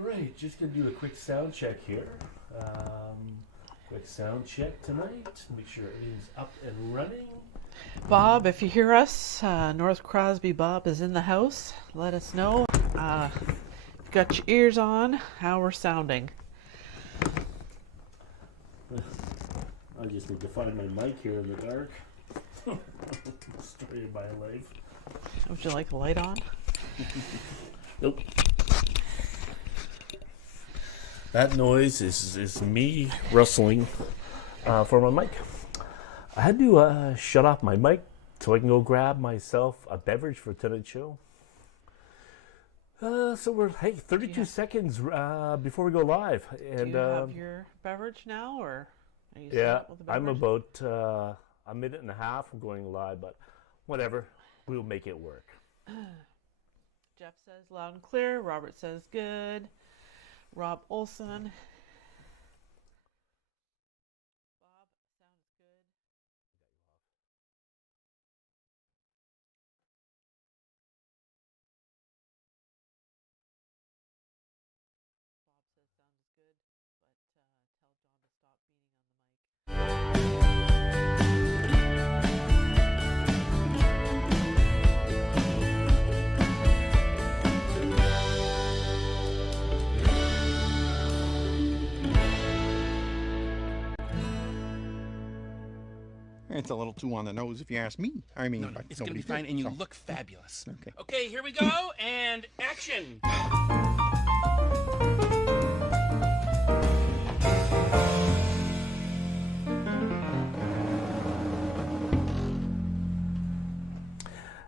Right, just gonna do a quick sound check here. Quick sound check tonight. Make sure everything's up and running. Bob, if you hear us, North Crosby Bob is in the house. Let us know. If you've got your ears on, how we're sounding. I just need to find my mic here in the dark. Story of my life. Would you like a light on? Nope. That noise is me rustling for my mic. I had to shut off my mic so I can go grab myself a beverage for tonight's show. So we're 32 seconds before we go live. And do you have your beverage now, or are you set yeah, up with the beverage? I'm about a minute and a half from going live, but whatever, we'll make it work. Jeff says loud and clear. Robert says good. Rob Olson. Bob sounds good. Bob says sounds good, but tell John to stop beating on the mic. It's a little too on the nose if you ask me. I mean, No, but it's gonna be nobody fine, did, and you so. look fabulous. Okay. Okay, here we go, and action.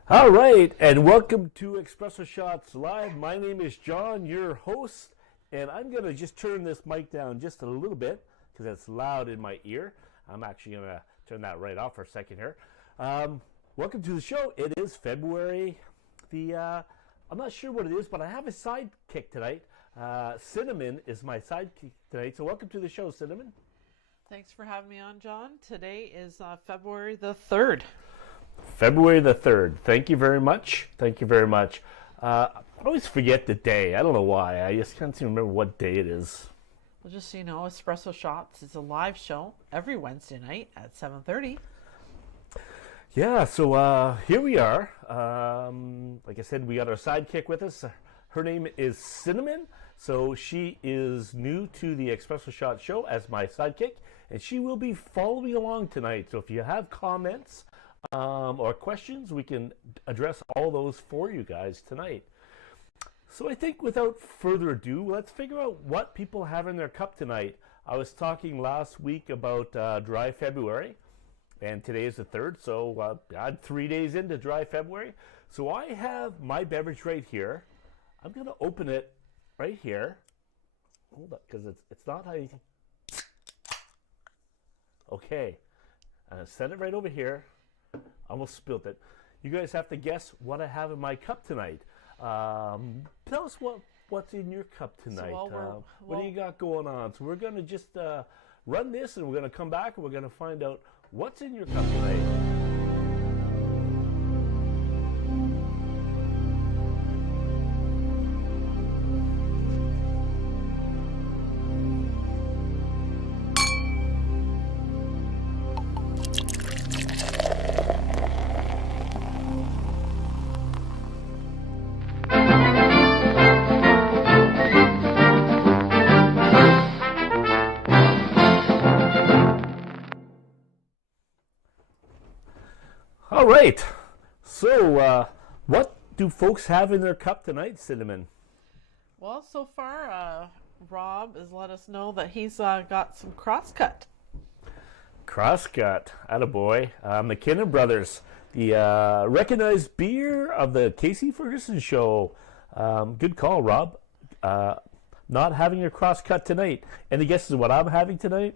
All right, and welcome to Espresso Shots Live. My name is John, your host, and I'm going to just turn this mic down just a little bit because it's loud in my ear. I'm actually going to turn that right off for a second here. Welcome to the show. It is February I'm not sure what it is, but I have a sidekick tonight. Cinnamon is my sidekick tonight, so welcome to the show, Cinnamon. Thanks for having me on, John. Today is February the 3rd. February the 3rd. Thank you very much. Thank you very much. I always forget the day. I don't know why. I just can't seem to remember what day it is. Well, just so you know, Espresso Shots is a live show every Wednesday night at 7:30. Yeah, so here we are. Like I said, we got our sidekick with us. Her name is Cinnamon. So she is new to the Espresso Shot show as my sidekick, and she will be following along tonight. So if you have comments or questions, we can address all those for you guys tonight. So I think without further ado, let's figure out what people have in their cup tonight. I was talking last week about dry February, and today is the 3rd, so I'm 3 days into dry February. So I have my beverage right here. I'm going to open it right here. Hold up, because it's not how you... Okay. Set it right over here. Almost spilled it. You guys have to guess what I have in my cup tonight. Tell us what's in your cup tonight. What do you got going on? So we're going to just run this, and we're going to come back, and we're going to find out what's in your cup tonight. All right. So, what do folks have in their cup tonight, Cinnamon? Well, so far, Rob has let us know that he's got some Crosscut. Crosscut, attaboy. McKinnon Brothers, the recognized beer of the Casey Ferguson show. Good call, Rob. Not having a Crosscut tonight. Any guesses what I'm having tonight?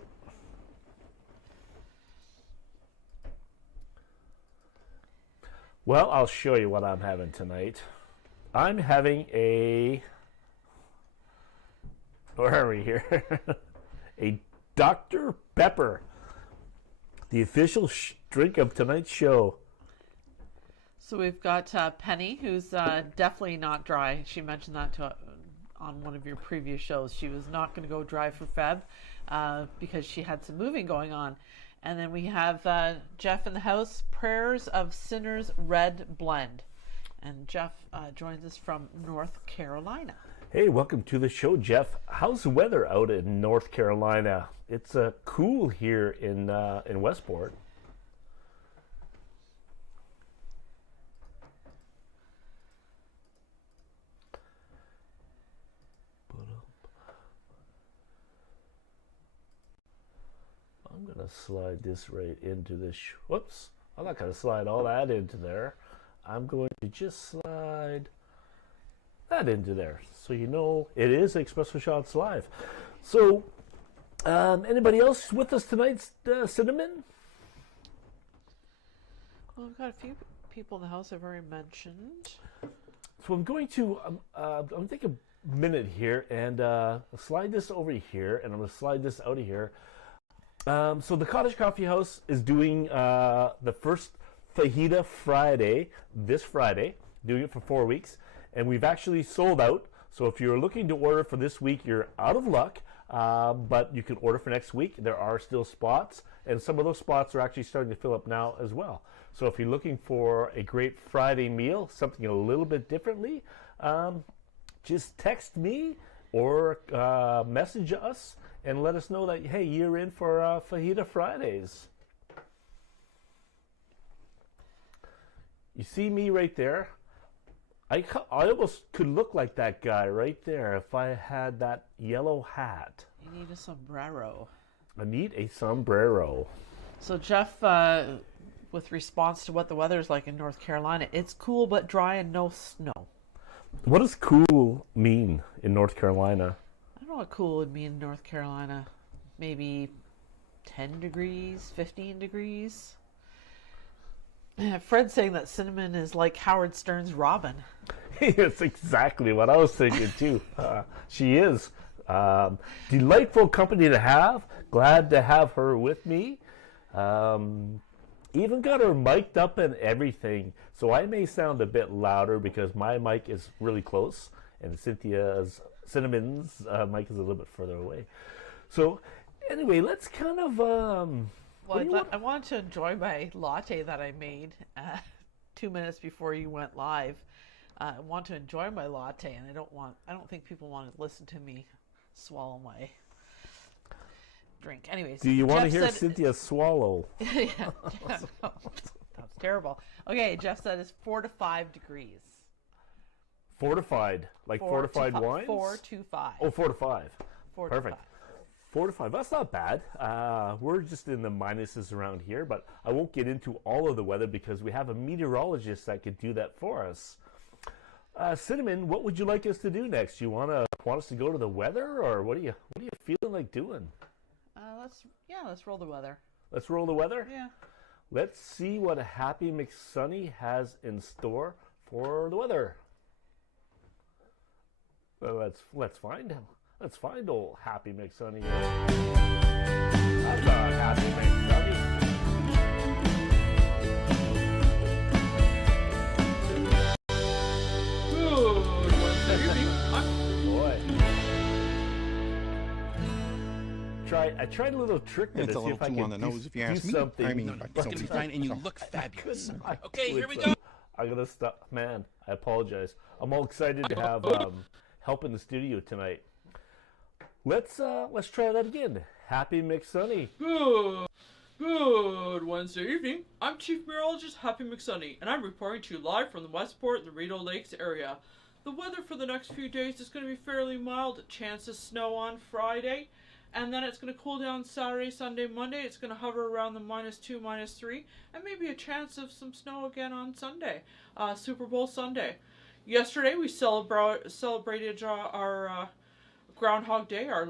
Well, I'll show you what I'm having tonight. I'm having a... Where are we here? A Dr. Pepper. The official drink of tonight's show. So we've got Penny, who's definitely not dry. She mentioned that to on one of your previous shows. She was not going to go drive for Feb because she had some moving going on. And then we have Jeff in the house, Prayers of Sinners Red Blend. And Jeff joins us from North Carolina. Hey, welcome to the show, Jeff. How's the weather out in North Carolina? It's cool here in Westport. I'm going to slide this right into this. Whoops. I'm not going to slide all that into there. I'm going to just slide that into there. So you know it is Espresso Shots Live. So, anybody else with us tonight, Cinnamon? Well, we've got a few people in the house I've already mentioned. So I'm going to, I'm going to take a minute here and slide this over here, and I'm going to slide this out of here. So the Cottage Coffee House is doing the first Fajita Friday, this Friday, doing it for 4 weeks, and we've actually sold out. So if you're looking to order for this week, you're out of luck, but you can order for next week. There are still spots, and some of those spots are actually starting to fill up now as well. So if you're looking for a great Friday meal, something a little bit differently, just text me or message us and let us know that, hey, you're in for Fajita Fridays. You see me right there? I almost could look like that guy right there if I had that yellow hat. You need a sombrero. I need a sombrero. So Jeff, with response to what the weather's like in North Carolina, it's cool but dry and no snow. What does cool mean in North Carolina? I don't know what cool would mean in North Carolina. Maybe 10 degrees, 15 degrees. Fred's saying that Cinnamon is like Howard Stern's Robin. It's exactly what I was thinking too. She is. Delightful company to have. Glad to have her with me. Even got her mic'd up and everything. So I may sound a bit louder because my mic is really close and Cinnamon's mic is a little bit further away. So anyway, let's kind of... I wanted to enjoy my latte that I made 2 minutes before you went live. I want to enjoy my latte, and I don't think people want to listen to me swallow my drink. Anyways, do you want to Jeff hear said, Cynthia swallow? Yeah, that's terrible. Okay, Jeff said it's 4 to 5 degrees. Fortified, like fortified wines? 4 to 5. Oh, 4 to 5. 4 Perfect. to 5. 4 to 5. That's not bad. We're just in the minuses around here, but I won't get into all of the weather because we have a meteorologist that could do that for us. Cinnamon, what would you like us to do next? You want us to go to the weather, or what are you feeling like doing? Let's roll the weather. Let's roll the weather? Yeah. Let's see what Happy McSunny has in store for the weather. Well, let's find him. Let's find old Happy McSunny. That's Happy McSunny. Boy. I tried a little trick there It's to a see if little I too could on the nose if you do ask me. something. I mean, No, it's gonna be fine, and you look fabulous. Okay, here we go. I'm gonna stop. Man, I apologize. I'm all excited to have help in the studio tonight. Let's try that again. Happy McSunny. Good Wednesday evening. I'm Chief Meteorologist Happy McSunny, and I'm reporting to you live from the Westport and the Rideau Lakes area. The weather for the next few days is going to be fairly mild. Chance of snow on Friday, and then it's going to cool down Saturday, Sunday, Monday. It's going to hover around the -2, -3, and maybe a chance of some snow again on Sunday, Super Bowl Sunday. Yesterday we celebrated our Groundhog Day, our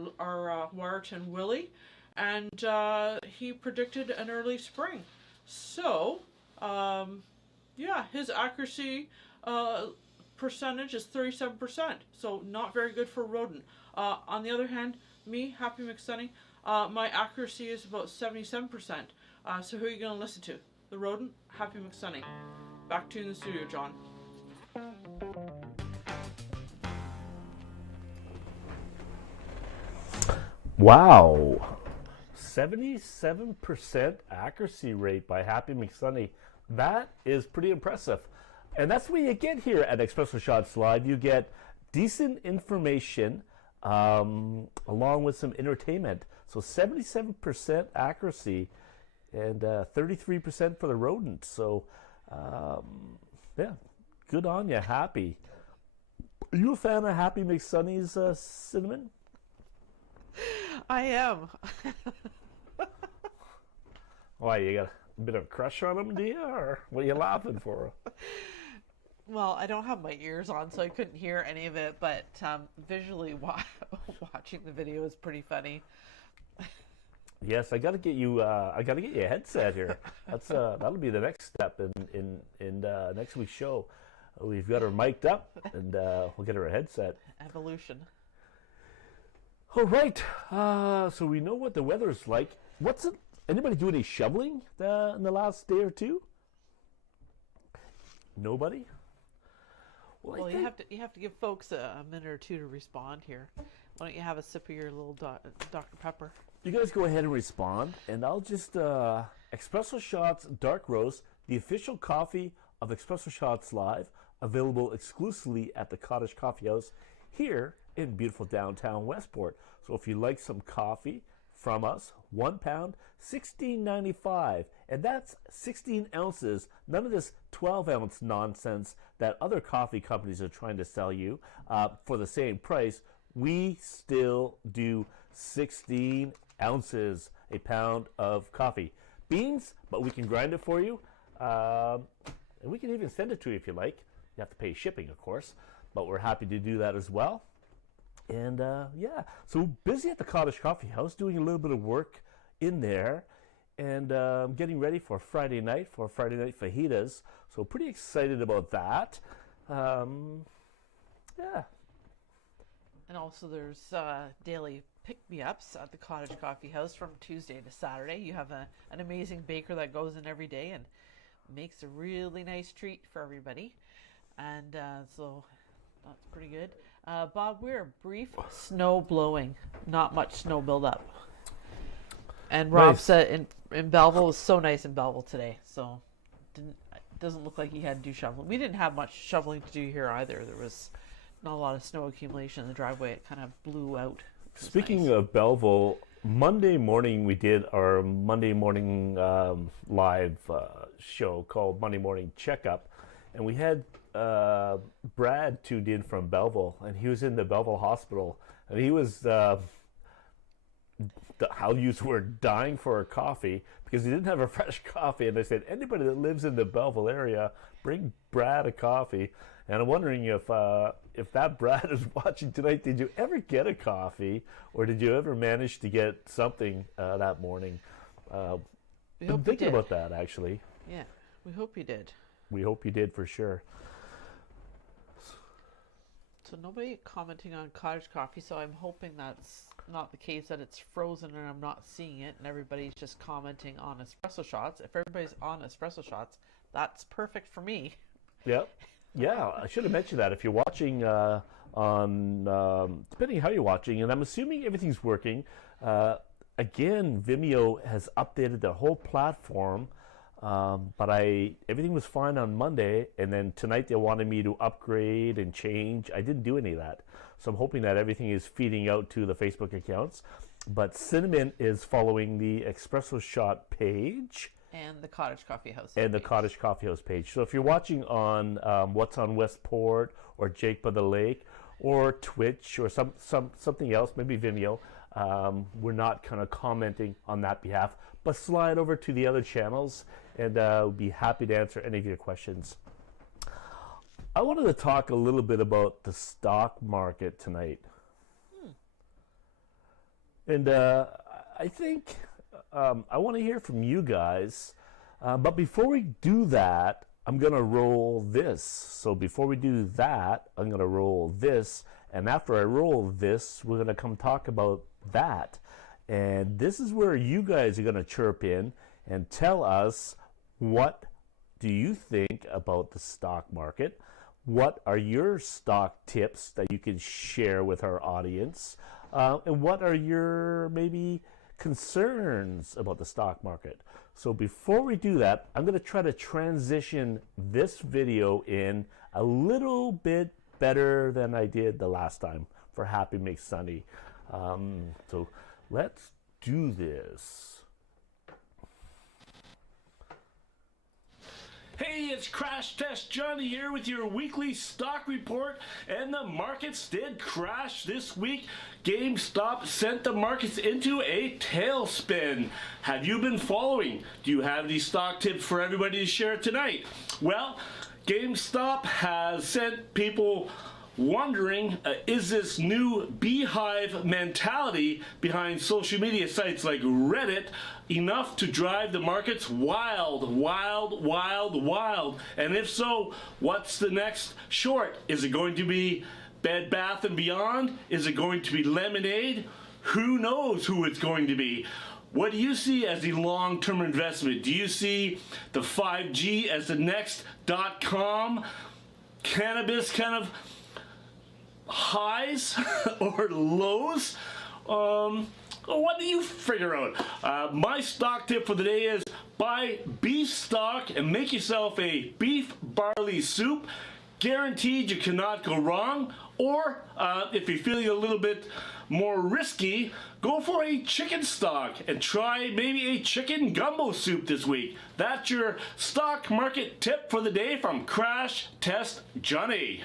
Wyerton Willie, and he predicted an early spring. So, his accuracy percentage is 37%, so not very good for rodent. On the other hand, me, Happy McSunny, my accuracy is about 77%. So who are you going to listen to? The rodent, Happy McSunny. Back to you in the studio, John. Wow. 77% accuracy rate by Happy McSunny. That is pretty impressive. And that's what you get here at Espresso Shots Live. You get decent information along with some entertainment. So 77% accuracy and 33% for the rodents. So, yeah, good on you, Happy. Are you a fan of Happy McSunny's, Cinnamon? I am. Why, you got a bit of a crush on him, do you? Or what are you laughing for? Well, I don't have my ears on, so I couldn't hear any of it, but visually watching the video is pretty funny. Yes, I got to get you. I got to get you a headset here. That's that'll be the next step in next week's show. We've got her mic'd up, and we'll get her a headset. Evolution. All right. So we know what the weather's like. What's it? Anybody do any shoveling in the last day or two? Nobody. Well, you have to give folks a minute or two to respond here. Why don't you have a sip of your little Dr. Pepper? You guys go ahead and respond, and I'll just Espresso Shots Dark Roast, the official coffee of Espresso Shots Live, available exclusively at the Cottage Coffee House here in beautiful downtown Westport. So if you like some coffee from us, £1, $16.95, and that's 16 ounces. None of this 12-ounce nonsense that other coffee companies are trying to sell you for the same price. We still do 16 ounces, a pound of coffee beans, but we can grind it for you, and we can even send it to you if you like. You have to pay shipping, of course, but we're happy to do that as well. And yeah, so busy at the Cottage Coffee House, doing a little bit of work in there, and getting ready for Friday night fajitas. So pretty excited about that. Yeah. And also there's daily pick-me-ups at the Cottage Coffee House from Tuesday to Saturday. You have an amazing baker that goes in every day and makes a really nice treat for everybody. And so that's pretty good. Bob, we're brief snow blowing, not much snow buildup. And Rob Nice. said in Belleville, was so nice in Belleville today. So doesn't look like he had to do shoveling. We didn't have much shoveling to do here either. There was not a lot of snow accumulation in the driveway. It kind of blew out. Speaking of Belleville, Monday morning we did our Monday morning live show called Monday Morning Checkup, and we had Brad tuned in from Belleville, and he was in the Belleville hospital, and he was I'll use the word dying for a coffee because he didn't have a fresh coffee, and they said anybody that lives in the Belleville area, bring Brad a coffee. And I'm wondering if that Brad is watching tonight, did you ever get a coffee, or did you ever manage to get something that morning? I'm thinking about that, actually. Yeah, we hope you did. We hope you did for sure. So nobody commenting on Cottage Coffee, so I'm hoping that's not the case, that it's frozen and I'm not seeing it, and everybody's just commenting on Espresso Shots. If everybody's on Espresso Shots, that's perfect for me. Yep. Yeah, I should have mentioned that. If you're watching on, depending how you're watching, and I'm assuming everything's working, again, Vimeo has updated their whole platform, but everything was fine on Monday, and then tonight they wanted me to upgrade and change. I didn't do any of that. So I'm hoping that everything is feeding out to the Facebook accounts. But Cinnamon is following the Espresso Shot page. And the Cottage Coffee House. And the Cottage Coffee House page. So if you're watching on What's on Westport or Jake by the Lake or Twitch or something else, maybe Vimeo, we're not kind of commenting on that behalf. But slide over to the other channels, and we'll be happy to answer any of your questions. I wanted to talk a little bit about the stock market tonight. And I think I want to hear from you guys. But before we do that, I'm going to roll this. So before we do that, I'm going to roll this. And after I roll this, we're going to come talk about that. And this is where you guys are going to chirp in and tell us, what do you think about the stock market? What are your stock tips that you can share with our audience? and what are your maybe concerns about the stock market. So before we do that, I'm going to try to transition this video in a little bit better than I did the last time for Happy Makes Sunny. So let's do this. Hey, it's Crash Test Johnny here with your weekly stock report, and the markets did crash this week. GameStop sent the markets into a tailspin. Have you been following? Do you have any stock tips for everybody to share tonight? Well, GameStop has sent people wondering, is this new beehive mentality behind social media sites like Reddit enough to drive the markets wild, wild, wild, wild? And if so, what's the next short? Is it going to be Bed Bath & Beyond? Is it going to be Lemonade? Who knows who it's going to be? What do you see as the long-term investment? Do you see the 5G as the next .com cannabis kind of highs or lows? What do you figure out? My stock tip for the day is buy beef stock and make yourself a beef barley soup. Guaranteed you cannot go wrong. Or if you're feeling a little bit more risky, go for a chicken stock and try maybe a chicken gumbo soup this week. That's your stock market tip for the day from Crash Test Johnny.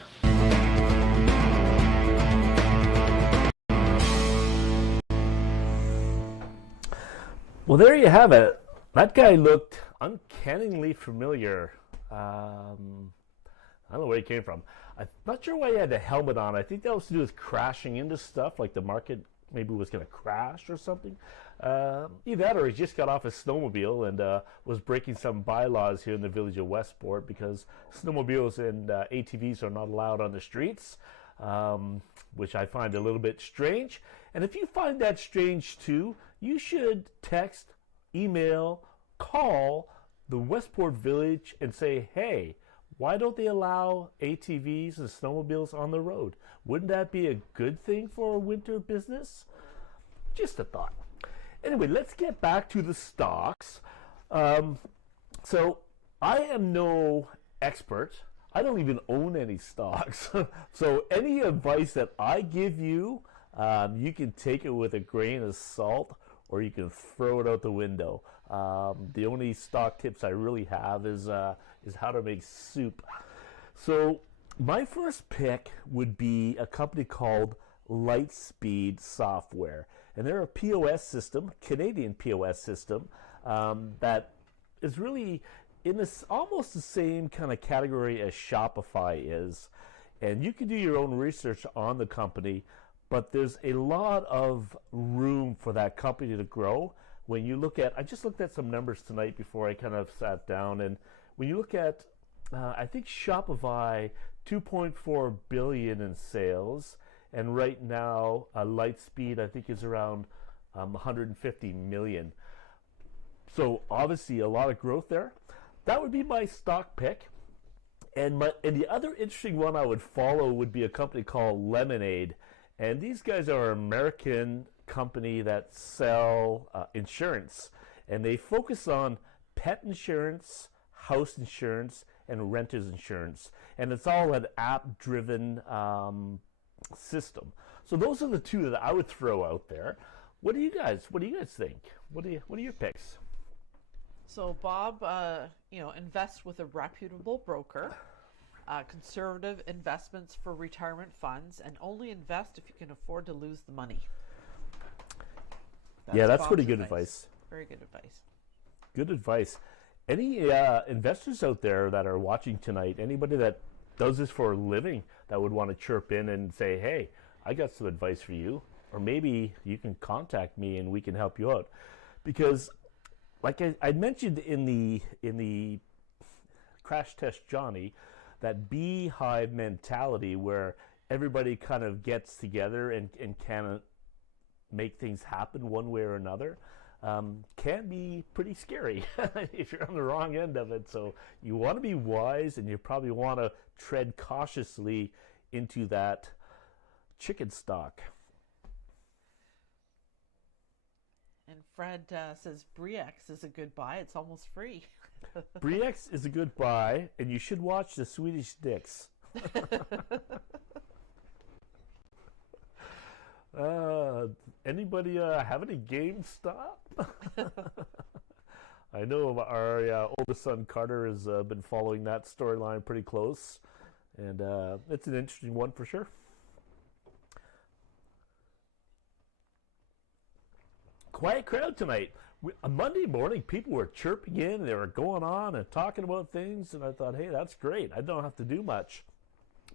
Well, there you have it. That guy looked uncannily familiar. I don't know where he came from. I'm not sure why he had a helmet on. I think that was to do with crashing into stuff, like the market maybe was going to crash or something. Either that or he just got off his snowmobile and was breaking some bylaws here in the village of Westport because snowmobiles and ATVs are not allowed on the streets, which I find a little bit strange. And if you find that strange too, you should text, email, call the Westport Village and say, hey, why don't they allow ATVs and snowmobiles on the road? Wouldn't that be a good thing for a winter business? Just a thought. Anyway, let's get back to the stocks. So I am no expert. I don't even own any stocks. So any advice that I give you, you can take it with a grain of salt or you can throw it out the window. The only stock tips I really have is how to make soup. So my first pick would be a company called Lightspeed Software. And they're a POS system, Canadian POS system, that is really in this almost the same kind of category as Shopify is. And you can do your own research on the company, but there's a lot of room for that company to grow. When you look at, I just looked at some numbers tonight before I kind of sat down, and when you look at, I think Shopify, 2.4 billion in sales, and right now Lightspeed I think is around 150 million. So obviously a lot of growth there. That would be my stock pick. And the other interesting one I would follow would be a company called Lemonade. And these guys are an American company that sell insurance. And they focus on pet insurance, house insurance, and renters insurance. And it's all an app-driven system. So those are the two that I would throw out there. What do you guys think? What are your picks? So Bob, invest with a reputable broker, conservative investments for retirement funds, and only invest if you can afford to lose the money. That's Bob's pretty good advice. Very good advice. Good advice. Any investors out there that are watching tonight, anybody that does this for a living that would want to chirp in and say, hey, I got some advice for you, or maybe you can contact me and we can help you out. Because like I mentioned in the Crash Test Johnny, that beehive mentality where everybody kind of gets together and can make things happen one way or another, can be pretty scary if you're on the wrong end of it. So you want to be wise, and you probably want to tread cautiously into that chicken stock. And Fred says Briex is a good buy. It's almost free. Briex is a good buy, and you should watch the Swedish Dicks. Anybody have any GameStop? I know our oldest son Carter has been following that storyline pretty close, and it's an interesting one for sure. Quiet crowd tonight. On Monday morning, people were chirping in, they were going on and talking about things, and I thought, hey, that's great. I don't have to do much.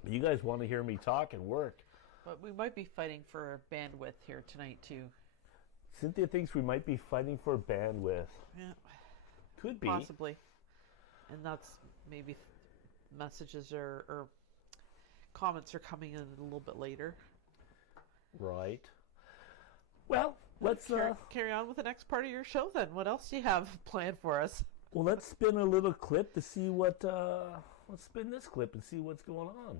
But you guys want to hear me talk and work. But we might be fighting for bandwidth here tonight, too. Cynthia thinks we might be fighting for bandwidth. Yeah. Could be. Possibly. And that's maybe messages or comments are coming in a little bit later. Right. Well, let's carry on with the next part of your show then. What else do you have planned for us? Well, let's spin a little clip to see what let's spin this clip and see what's going on.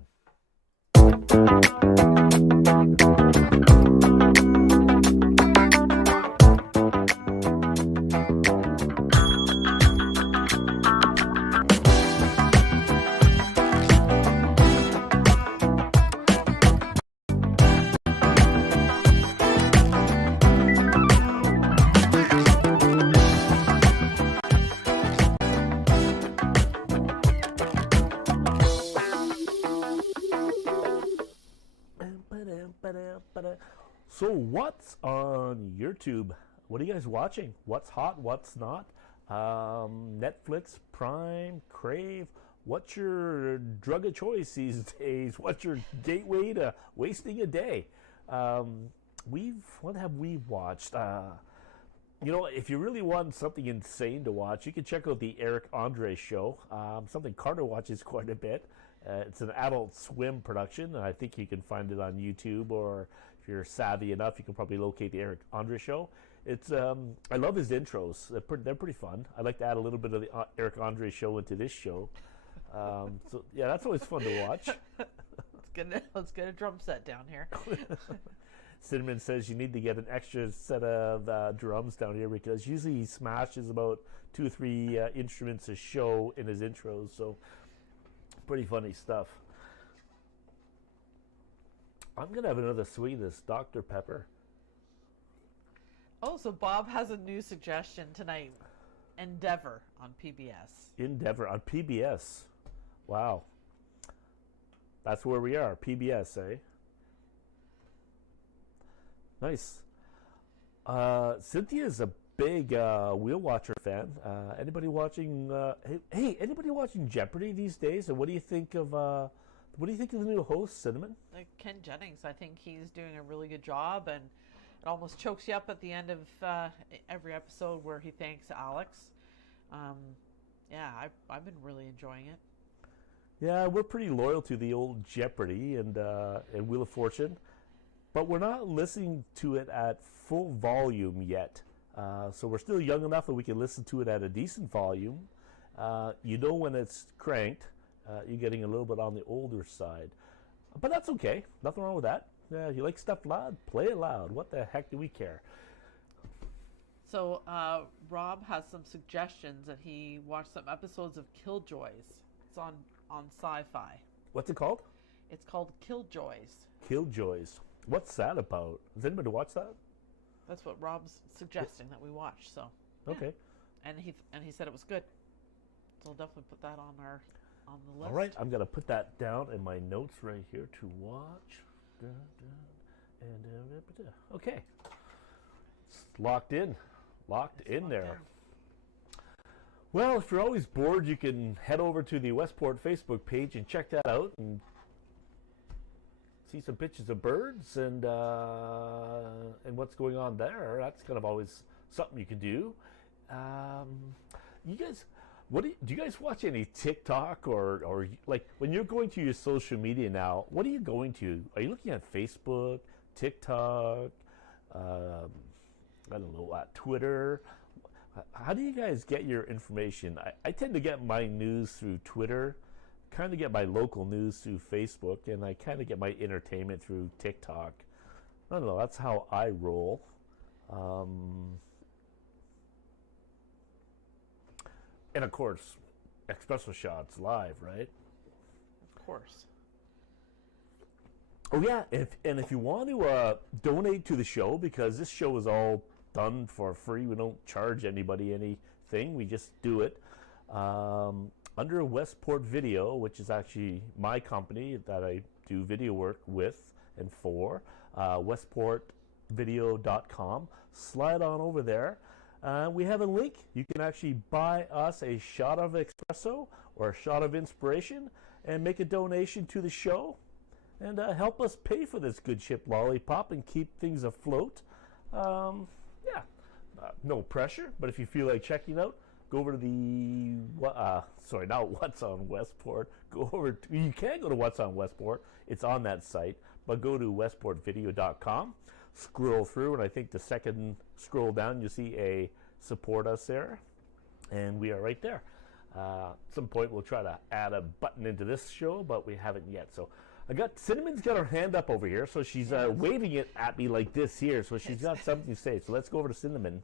So what's on YouTube? What are you guys watching? What's hot? What's not? Netflix, Prime, Crave. What's your drug of choice these days? What's your gateway to wasting a day? What have we watched? If you really want something insane to watch, you can check out the Eric Andre Show. Something Carter watches quite a bit. It's an Adult Swim production, and I think you can find it on YouTube, or if you're savvy enough, you can probably locate the Eric Andre Show. It's I love his intros. They're pretty fun. I like to add a little bit of the Eric Andre Show into this show. So yeah, that's always fun to watch. Let's get a drum set down here. Cinnamon says you need to get an extra set of drums down here, because usually he smashes about 2 or 3 instruments a show in his intros. So pretty funny stuff. I'm going to have another swig of this Dr. Pepper. Oh, so Bob has a new suggestion tonight. Endeavor on PBS. Endeavor on PBS. Wow. That's where we are. PBS, eh? Nice. Cynthia's a big Wheel Watcher fan. Anybody watching? Hey, anybody watching Jeopardy these days? And what do you think of? What do you think of the new host, Cinnamon? Like Ken Jennings, I think he's doing a really good job, and it almost chokes you up at the end of every episode where he thanks Alex. Yeah, I've been really enjoying it. Yeah, we're pretty loyal to the old Jeopardy and Wheel of Fortune, but we're not listening to it at full volume yet. So we're still young enough that we can listen to it at a decent volume. When it's cranked, you're getting a little bit on the older side. But that's okay. Nothing wrong with that. Yeah, you like stuff loud? Play it loud. What the heck do we care? So Rob has some suggestions that he watched some episodes of Killjoys. It's on Sci-Fi. What's it called? It's called Killjoys. Killjoys. What's that about? Has anybody watched that? That's what Rob's suggesting that we watch. So okay. Yeah. And he said it was good. So I'll definitely put that on the list. All right, I'm gonna put that down in my notes right here to watch. Okay, it's locked in there. Well, if you're always bored, you can head over to the Westport Facebook page and check that out and see some pictures of birds and what's going on there. That's kind of always something you can do. You guys, do you guys watch any TikTok or like when you're going to your social media now? What are you going to? Are you looking at Facebook, TikTok? I don't know, Twitter? How do you guys get your information? I tend to get my news through Twitter, kind of get my local news through Facebook, and I kind of get my entertainment through TikTok. I don't know, that's how I roll. And of course, Espresso Shots live, right? Of course. Oh yeah, if you want to donate to the show, because this show is all done for free, we don't charge anybody anything, we just do it. Under Westport Video, which is actually my company that I do video work with and for, westportvideo.com. Slide on over there. We have a link. You can actually buy us a shot of espresso or a shot of inspiration and make a donation to the show and help us pay for this good ship lollipop and keep things afloat. No pressure, but if you feel like checking out, go over to the What's on Westport. You can go to What's on Westport. It's on that site, but go to westportvideo.com. Scroll through, and I think the second scroll down, you see a support us there, and we are right there. At some point, we'll try to add a button into this show, but we haven't yet. So Cinnamon's got her hand up over here, so she's waving it at me like this here, so she's got something to say. So let's go over to Cinnamon.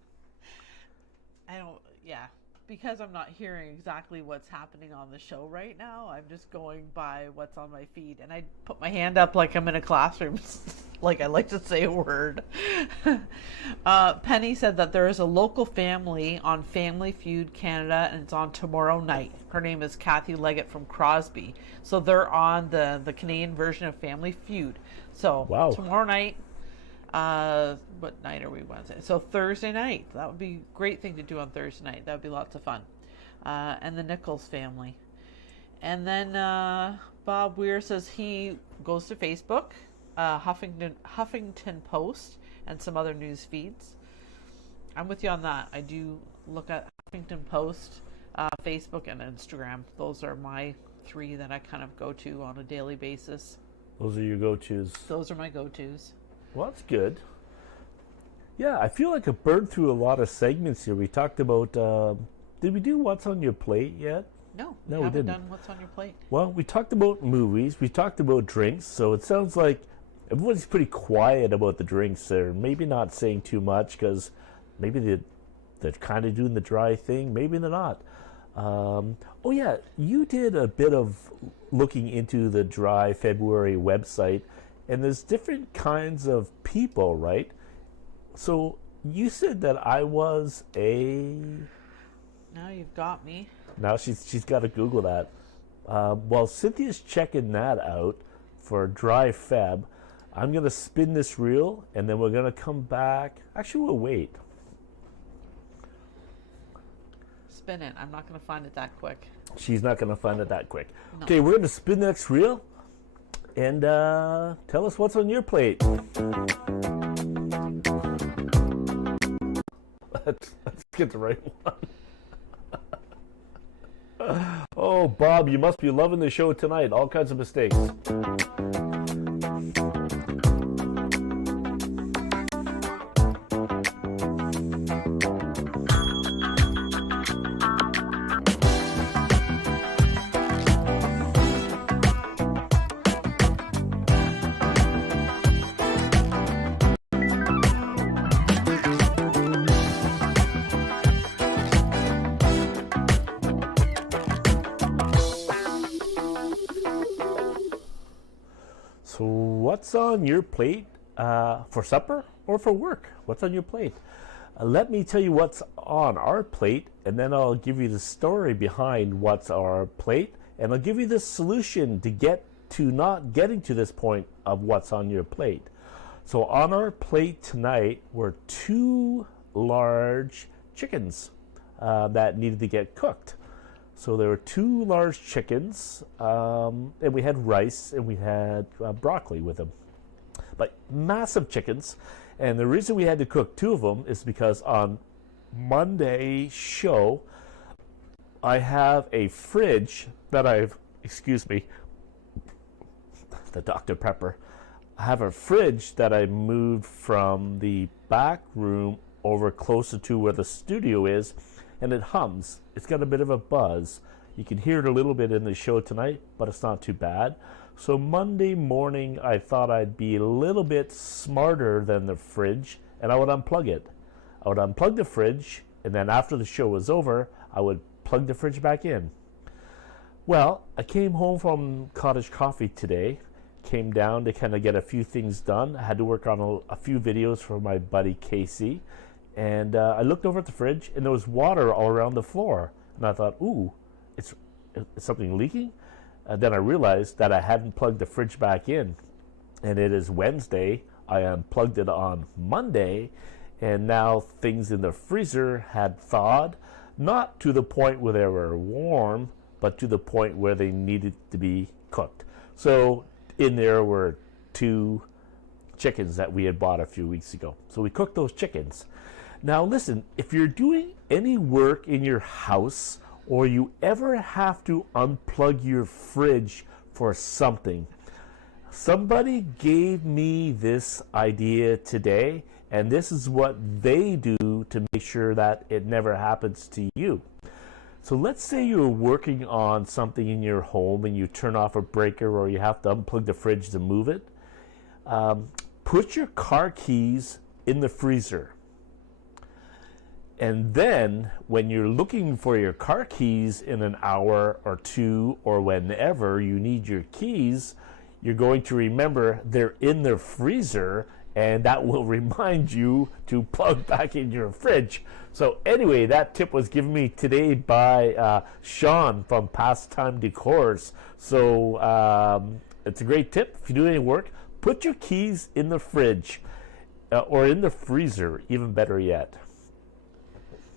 Because I'm not hearing exactly what's happening on the show right now, I'm just going by what's on my feed. And I put my hand up like I'm in a classroom, like I like to say a word. Penny said that there is a local family on Family Feud Canada, and it's on tomorrow night. Her name is Kathy Leggett from Crosby. So they're on the Canadian version of Family Feud. So tomorrow night, what night are we? Wednesday. So Thursday night. That would be a great thing to do on Thursday night. That would be lots of fun. And the Nichols family. And then Bob Weir says he goes to Facebook, Huffington Post, and some other news feeds. I'm with you on that. I do look at Huffington Post, Facebook, and Instagram. Those are my three that I kind of go to on a daily basis. Those are your go-tos. Those are my go-tos. Well, that's good. Yeah, I feel like I burned through a lot of segments here. We talked about, did we do What's on Your Plate yet? No, we haven't didn't. done What's on Your Plate. Well, we talked about movies. We talked about drinks. So it sounds like everyone's pretty quiet about the drinks. They're maybe not saying too much because maybe they're kind of doing the dry thing. Maybe they're not. Oh, yeah, you did a bit of looking into the Dry February website. And there's different kinds of people, right? So you said that I was a... Now you've got me. Now she's got to Google that. While Cynthia's checking that out for Dry Feb, I'm going to spin this reel, and then we're going to come back. Actually, we'll wait. Spin it. I'm not going to find it that quick. She's not going to find it that quick. No. Okay, we're going to spin the next reel. And tell us what's on your plate. Let's get the right one. Oh, Bob, you must be loving the show tonight. All kinds of mistakes. So what's on your plate for supper or for work? What's on your plate? Let me tell you what's on our plate, and then I'll give you the story behind what's on our plate, and I'll give you the solution to get to not getting to this point of what's on your plate. So on our plate tonight were 2 large chickens that needed to get cooked. So there were 2 large chickens, and we had rice, and we had broccoli with them. But massive chickens, and the reason we had to cook 2 of them is because on Monday's show, I have a fridge that the Dr. Pepper. I have a fridge that I moved from the back room over closer to where the studio is, and it hums. It's got a bit of a buzz. You can hear it a little bit in the show tonight, but it's not too bad. So Monday morning, I thought I'd be a little bit smarter than the fridge, and I would unplug it. I would unplug the fridge, and then after the show was over, I would plug the fridge back in. Well, I came home from Cottage Coffee today, came down to kind of get a few things done. I had to work on a few videos for my buddy Casey, and I looked over at the fridge, and there was water all around the floor. And I thought, ooh, is something leaking? Then I realized that I hadn't plugged the fridge back in, and it is Wednesday. I unplugged it on Monday, and now things in the freezer had thawed, not to the point where they were warm, but to the point where they needed to be cooked. So in there were 2 chickens that we had bought a few weeks ago. So we cooked those chickens. Now listen, if you're doing any work in your house, or you ever have to unplug your fridge for something, somebody gave me this idea today, and this is what they do to make sure that it never happens to you. So let's say you're working on something in your home and you turn off a breaker, or you have to unplug the fridge to move it. Put your car keys in the freezer. And then when you're looking for your car keys in an hour or 2, or whenever you need your keys, you're going to remember they're in the freezer, and that will remind you to plug back in your fridge. So anyway, that tip was given me today by Sean from Pastime Decors. So it's a great tip. If you do any work, put your keys in the fridge or in the freezer, even better yet.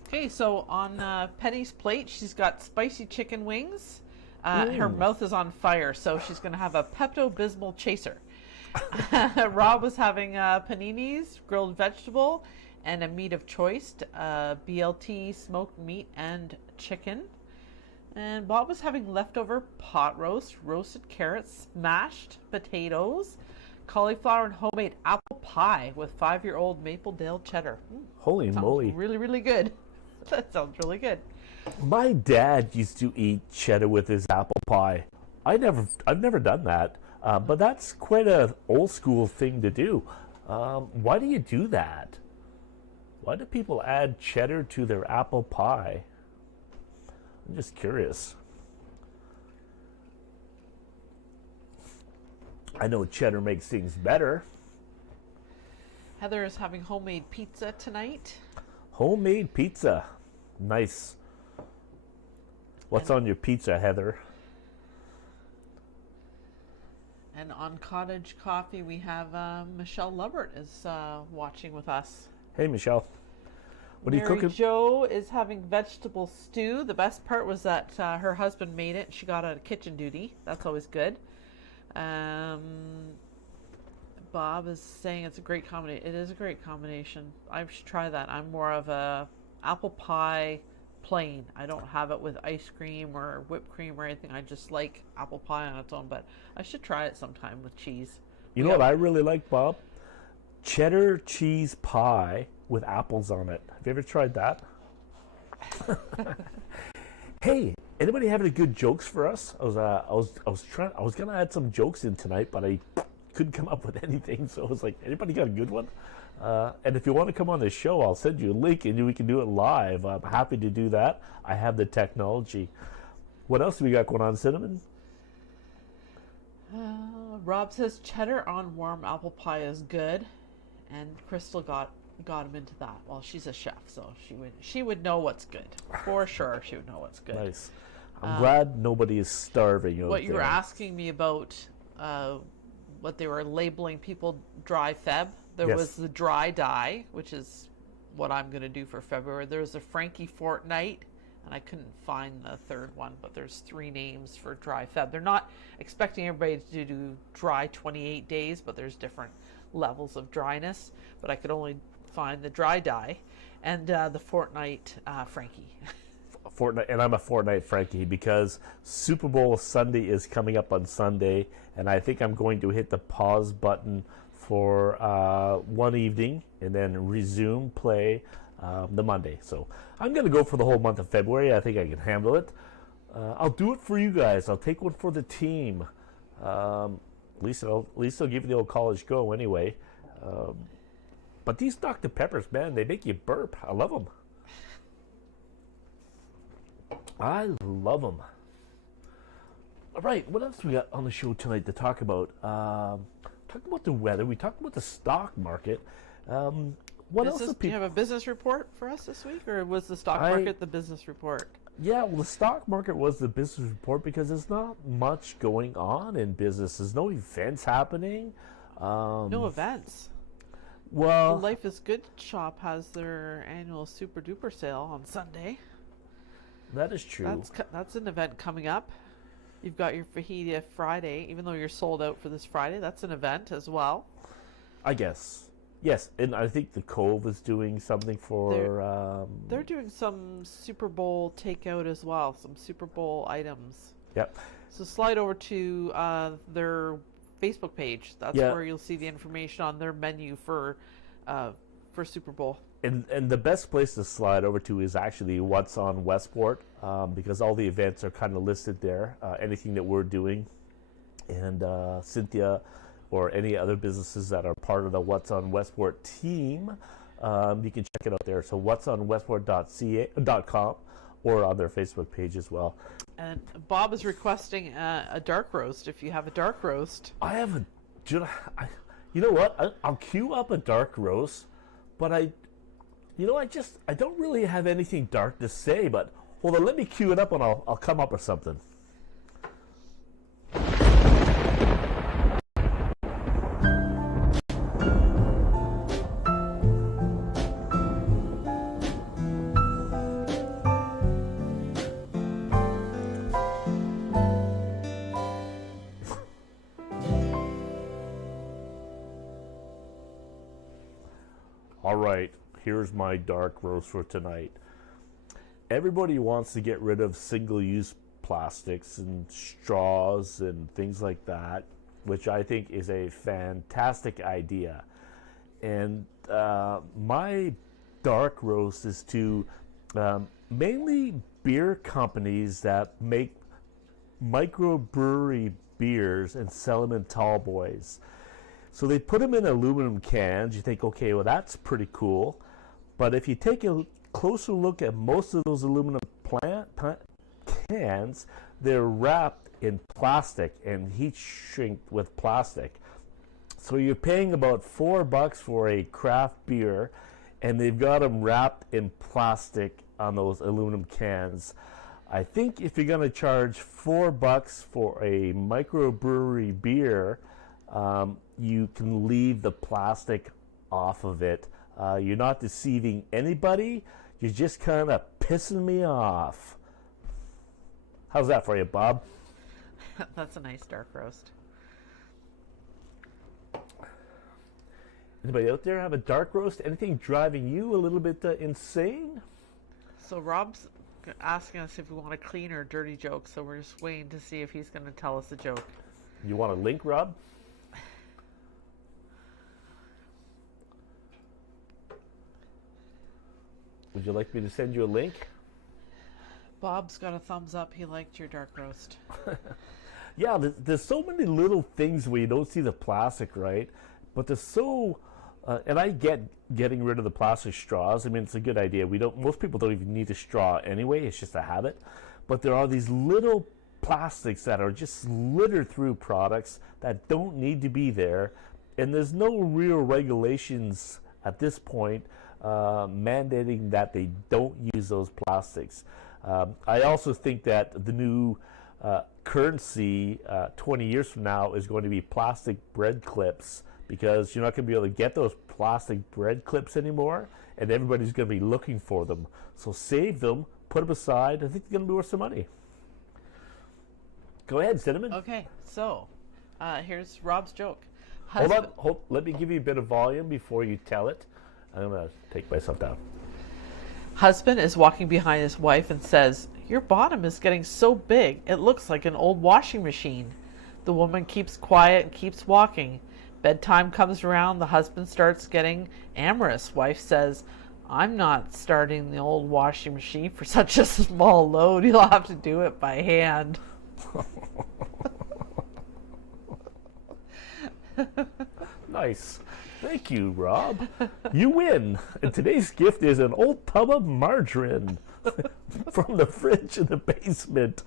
Okay, so on Penny's plate, she's got spicy chicken wings. Her mouth is on fire, so she's going to have a Pepto-Bismol chaser. Rob was having paninis, grilled vegetable, and a meat of choice, BLT, smoked meat, and chicken. And Bob was having leftover pot roast, roasted carrots, mashed potatoes, cauliflower, and homemade apple pie with 5-year-old Mapledale cheddar. Holy moly. Really, really good. That sounds really good. My dad used to eat cheddar with his apple pie. I've never done that, but that's quite an old school thing to do. Why do you do that? Why do people add cheddar to their apple pie? I'm just curious. I know cheddar makes things better. Heather is having homemade pizza tonight. Homemade pizza. Nice. What's on your pizza, Heather? And on Cottage Coffee, we have Michelle Lubbert is watching with us. Hey, Michelle. What are you cooking? Jo is having vegetable stew. The best part was that her husband made it. She got out of kitchen duty. That's always good. Bob is saying it's a great combination. It is a great combination. I should try that. I'm more of a apple pie plain. I don't have it with ice cream or whipped cream or anything. I just like apple pie on its own, but I should try it sometime with cheese. You know what I really like, Bob? Cheddar cheese pie with apples on it. Have you ever tried that? Hey, anybody have any good jokes for us? I was gonna add some jokes in tonight, but I couldn't come up with anything. So I was like, anybody got a good one? And if you want to come on the show, I'll send you a link and we can do it live. I'm happy to do that. I have the technology. What else do we got going on, Cinnamon? Rob says cheddar on warm apple pie is good, and Crystal got him into that. Well, she's a chef, so she would know what's good for sure. She would know what's good. Nice. I'm glad nobody is starving out What you were there. asking me about, what they were labeling people dry Feb. There Yes. was the dry dye, which is what I'm going to do for February. There was a Frankie Fortnight, and I couldn't find the third one, but there's 3 names for dry Feb. They're not expecting everybody to do dry 28 days, but there's different levels of dryness. But I could only find the dry dye and the Fortnight Frankie. Fortnite, and I'm a Fortnite Frankie because Super Bowl Sunday is coming up on Sunday, and I think I'm going to hit the pause button for one evening and then resume play the Monday. So I'm going to go for the whole month of February. I think I can handle it. I'll do it for you guys. I'll take one for the team. At least I'll give you the old college go anyway. But these Dr. Peppers, man, they make you burp. I love them. I love them. All right, what else we got on the show tonight to talk about? Talk about the weather. We talked about the stock market. What else? Do you have a business report for us this week, or was the stock market the business report? Yeah, well, the stock market was the business report because there's not much going on in business. There's no events happening. No events. Well, the Life is Good shop has their annual Super Duper sale on Sunday. That is true. That's an event coming up. You've got your Fajita Friday, even though you're sold out for this Friday. That's an event as well. I guess. Yes, and I think the Cove is doing something for... They're doing some Super Bowl takeout as well, some Super Bowl items. Yep. So slide over to their Facebook page. That's where you'll see the information on their menu for Super Bowl. And the best place to slide over to is actually What's on Westport, because all the events are kind of listed there, anything that we're doing. And Cynthia or any other businesses that are part of the What's on Westport team, you can check it out there. So whatsonwestport.com or on their Facebook page as well. And Bob is requesting a dark roast. If you have a dark roast, I have a. You know what? I'll queue up a dark roast, but I don't really have anything dark to say. But hold on, let me queue it up and I'll come up with something. All right, here's my dark roast for tonight. Everybody wants to get rid of single-use plastics and straws and things like that, which I think is a fantastic idea. And my dark roast is to mainly beer companies that make microbrewery beers and sell them in tall boys. So they put them in aluminum cans. You think, okay, well, that's pretty cool. But if you take a closer look at most of those aluminum cans, they're wrapped in plastic and heat shrink with plastic. So you're paying about $4 for a craft beer, and they've got them wrapped in plastic on those aluminum cans. I think if you're going to charge $4 for a microbrewery beer, you can leave the plastic off of it. You're not deceiving anybody. You're just kind of pissing me off. How's that for you, Bob? That's a nice dark roast. Anybody out there have a dark roast? Anything driving you a little bit insane? So Rob's asking us if we want a clean or dirty joke, so we're just waiting to see if he's going to tell us a joke. You want a link, Rob? Would you like me to send you a link? Bob's got a thumbs up. He liked your dark roast. Yeah, there's so many little things where you don't see the plastic, right? But there's so, and I get getting rid of the plastic straws. I mean, it's a good idea. Most people don't even need a straw anyway. It's just a habit. But there are these little plastics that are just littered through products that don't need to be there. And there's no real regulations at this point mandating that they don't use those plastics. I also think that the new currency 20 years from now is going to be plastic bread clips, because you're not going to be able to get those plastic bread clips anymore, and everybody's going to be looking for them. So save them, put them aside. I think they're going to be worth some money. Go ahead, Cinnamon. Okay, so here's Rob's joke. Hold on. Let me give you a bit of volume before you tell it. I'm going to take myself down. Husband is walking behind his wife and says, "Your bottom is getting so big, it looks like an old washing machine." The woman keeps quiet and keeps walking. Bedtime comes around. The husband starts getting amorous. Wife says, "I'm not starting the old washing machine for such a small load. You'll have to do it by hand." Nice. Thank you, Rob. You win. And today's gift is an old tub of margarine. from the fridge in the basement.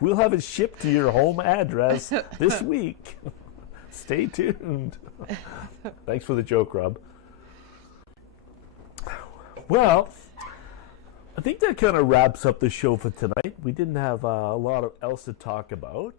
We'll have it shipped to your home address this week. Stay tuned. Thanks for the joke, Rob. Well, I think that kind of wraps up the show for tonight. We didn't have a lot else to talk about.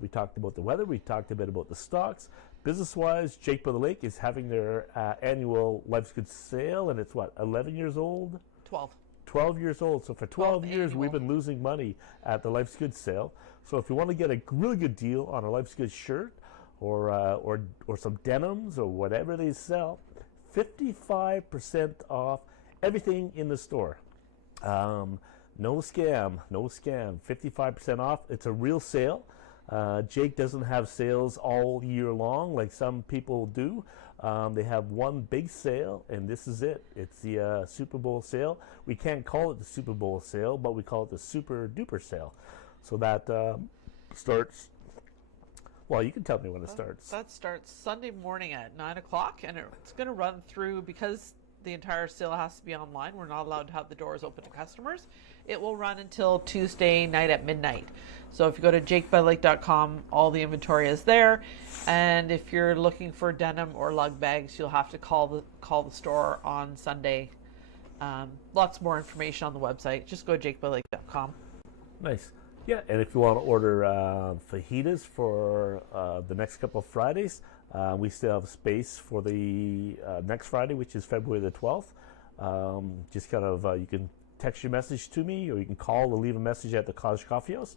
We talked about the weather. We talked a bit about the stocks. Business-wise, Jake by the Lake is having their annual Life's Good sale, and it's what, 11 years old? 12. 12 years old. So for 12 years, annual. we've been losing money at the Life's Good sale. So if you want to get a really good deal on a Life's Good shirt or some denims or whatever they sell, 55% off everything in the store. No scam, 55% off. It's a real sale. Jake doesn't have sales all year long like some people do. They have one big sale, and this is it. It's the Super Bowl sale. We can't call it the Super Bowl sale, but we call it the Super Duper sale. So that starts, well, you can tell me when it starts. That starts Sunday morning at 9 o'clock, and it's going to run through, because the entire sale has to be online. We're not allowed to have the doors open to customers. It will run until Tuesday night at midnight. So if you go to jakebylake.com, all the inventory is there. And if you're looking for denim or lug bags, you'll have to call the store on Sunday. Lots more information on the website. Just go to jakebylake.com. Nice. Yeah, and if you want to order fajitas for the next couple of Fridays, we still have space for the next Friday, which is February the 12th. Just kind of, you can text your message to me, or you can call or leave a message at the Cottage Coffee House,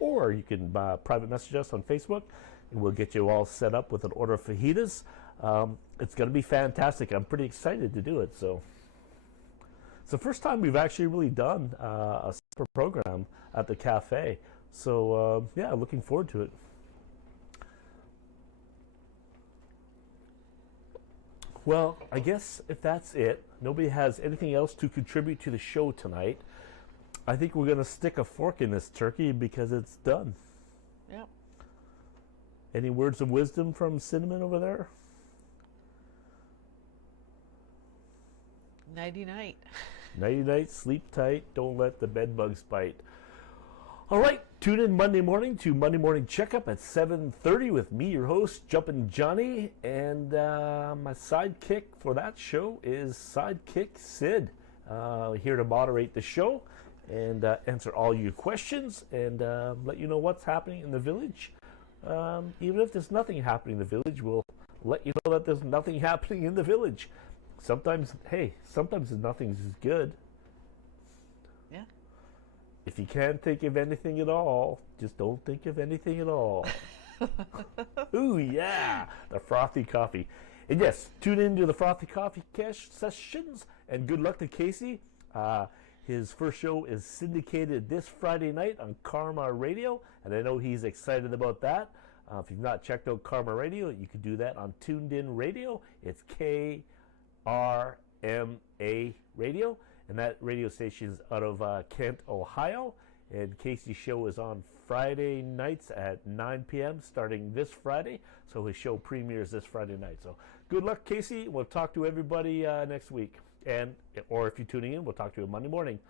or you can private message us on Facebook, and we'll get you all set up with an order of fajitas. It's going to be fantastic. I'm pretty excited to do it. So it's the first time we've actually really done a supper program at the cafe. So yeah, looking forward to it. Well, I guess if that's it, nobody has anything else to contribute to the show tonight, I think we're going to stick a fork in this turkey because it's done. Yep. Any words of wisdom from Cinnamon over there? Nighty-night. Nighty-night, sleep tight, don't let the bed bugs bite. All right, tune in Monday morning to Monday Morning Checkup at 7:30 with me, your host, Jumpin' Johnny, and my sidekick for that show is Sidekick Sid, here to moderate the show and answer all your questions and let you know what's happening in the village. Even if there's nothing happening in the village, we'll let you know that there's nothing happening in the village. Sometimes nothing is good. Yeah. If you can't think of anything at all, just don't think of anything at all. Ooh, yeah, the frothy coffee. And yes, tune in to the frothy coffee sessions, and good luck to Casey. His first show is syndicated this Friday night on Karma Radio, and I know he's excited about that. If you've not checked out Karma Radio, you can do that on Tuned In Radio. It's KRMA Radio. And that radio station is out of Kent, Ohio. And Casey's show is on Friday nights at 9 p.m. starting this Friday. So his show premieres this Friday night. So good luck, Casey. We'll talk to everybody next week. Or if you're tuning in, we'll talk to you Monday morning.